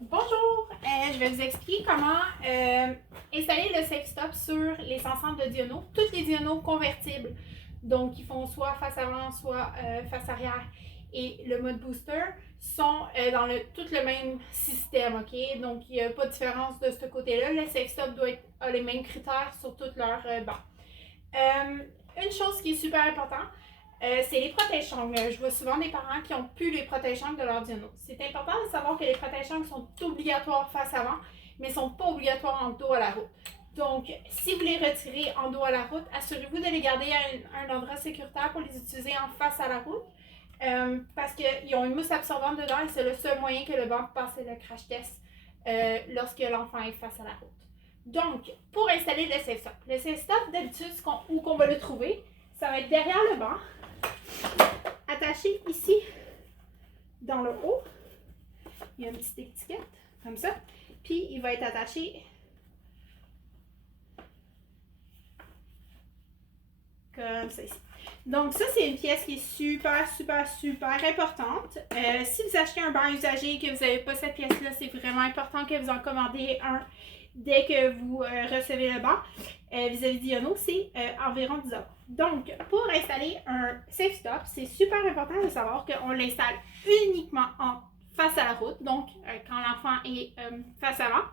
Bonjour, je vais vous expliquer comment installer le Safe Stop sur les ensembles de Diono, tous les Diono convertibles, donc qui font soit face avant, soit face arrière, et le mode booster sont dans tout le même système, ok? Donc il n'y a pas de différence de ce côté-là. Le Safe Stop a les mêmes critères sur toutes leurs bancs. Une chose qui est super importante, c'est les protège-ongles. Je vois souvent des parents qui n'ont plus les protège-ongles de leur Diono. C'est important de savoir que les protège-ongles sont obligatoires face avant, mais ne sont pas obligatoires en dos à la route. Donc, si vous les retirez en dos à la route, assurez-vous de les garder à un endroit sécuritaire pour les utiliser en face à la route. Parce qu'ils ont une mousse absorbante dedans et c'est le seul moyen que le banc passe le crash test lorsque l'enfant est face à la route. Donc, pour installer le Safe Stop. Le Safe Stop, d'habitude, où qu'on va le trouver, ça va être derrière le banc, attaché ici dans le haut. Il y a une petite étiquette comme ça. Puis il va être attaché comme ça ici. Donc ça, c'est une pièce qui est super importante. Si vous achetez un banc usagé et que vous n'avez pas cette pièce-là, c'est vraiment important que vous en commandiez un dès que vous recevez le banc. Vis-à-vis Diono, c'est environ 10 $. Donc, pour installer un Safe Stop, c'est super important de savoir qu'on l'installe uniquement en face à la route, donc quand l'enfant est face avant.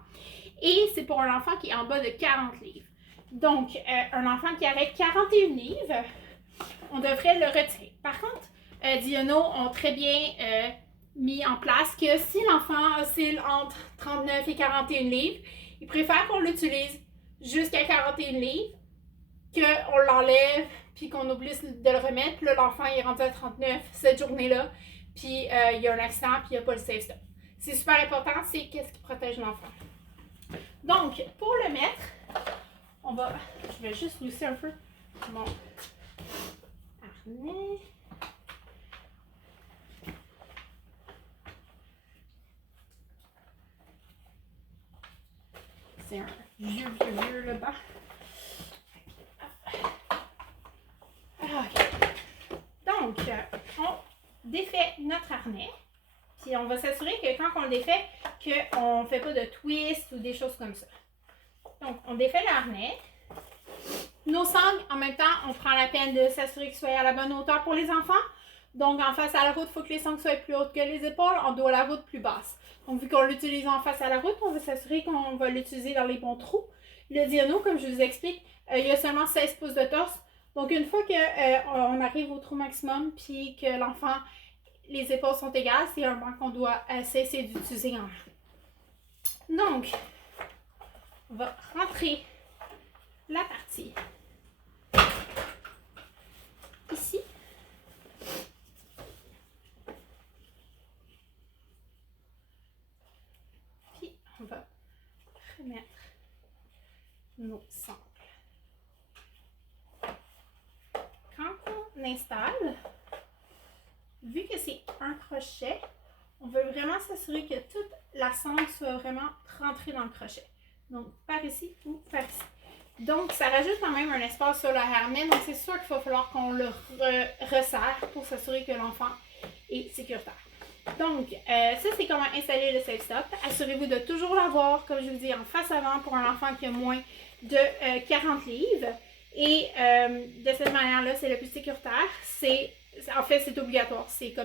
Et c'est pour un enfant qui est en bas de 40 livres. Donc, un enfant qui avait 41 livres, on devrait le retirer. Par contre, Diono ont très bien mis en place que si l'enfant oscille entre 39 et 41 livres, ils préfèrent qu'on l'utilise jusqu'à 41 livres, qu'on l'enlève, puis qu'on oublie de le remettre. Puis là, l'enfant est rendu à 39 cette journée-là, puis il y a un accident, puis il n'y a pas le Safe Stop. C'est super important, c'est qu'est-ce qui protège l'enfant. Donc, pour le mettre, je vais juste lousser un peu mon harnais. C'est un vieux le banc. Okay. Donc, on défait notre harnais. Puis on va s'assurer que quand on le défait, qu'on ne fait pas de twist ou des choses comme ça. Donc, on défait le harnais. Nos sangles, en même temps, on prend la peine de s'assurer qu'ils soient à la bonne hauteur pour les enfants. Donc, en face à la route, il faut que les sangles soient plus hautes que les épaules. En dos à la route, plus basses. Donc, vu qu'on l'utilise en face à la route, on va s'assurer qu'on va l'utiliser dans les bons trous. Le Diono, comme je vous explique, il y a seulement 16 pouces de torse. Donc, une fois qu'on arrive au trou maximum, puis que l'enfant, les épaules sont égales, c'est un banc qu'on doit cesser d'utiliser en l'air. Donc, on va rentrer la partie ici. Puis, on va remettre nos sangles. Quand on installe, vu que c'est un crochet, on veut vraiment s'assurer que toute la sangle soit vraiment rentrée dans le crochet. Donc, par ici ou par ici. Donc, ça rajoute quand même un espace sur le harnais. Donc, c'est sûr qu'il va falloir qu'on le resserre pour s'assurer que l'enfant est sécuritaire. Donc, ça, c'est comment installer le Safe Stop. Assurez-vous de toujours l'avoir, comme je vous dis, en face avant pour un enfant qui a moins de 40 livres. Et de cette manière-là, c'est le plus sécuritaire. En fait, c'est obligatoire. C'est comme